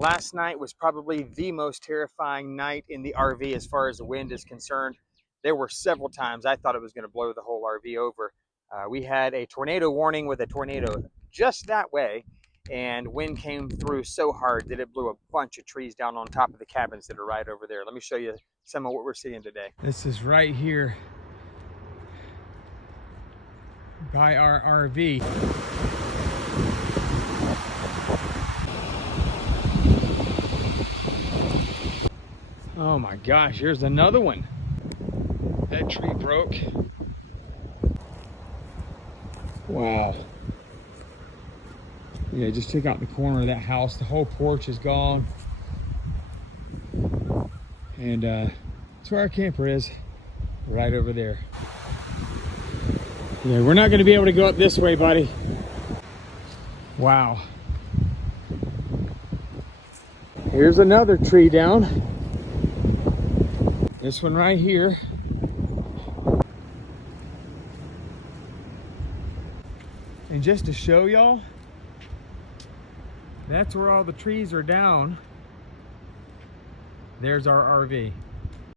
Last night was probably the most terrifying night in the RV as far as the wind is concerned. There were several times I thought it was going to blow the whole RV over. We had a tornado warning with a tornado just that way, and wind came through so hard that it blew a bunch of trees down on top of the cabins that are right over there. Let me show you some of what we're seeing today. This is right here by our RV. Oh my gosh, here's another one. That tree broke. Wow. Yeah, just check out the corner of that house. The whole porch is gone. And that's where our camper is, right over there. Yeah, we're not gonna be able to go up this way, buddy. Wow. Here's another tree down. This one right here. And just to show y'all, that's where all the trees are down. There's our RV.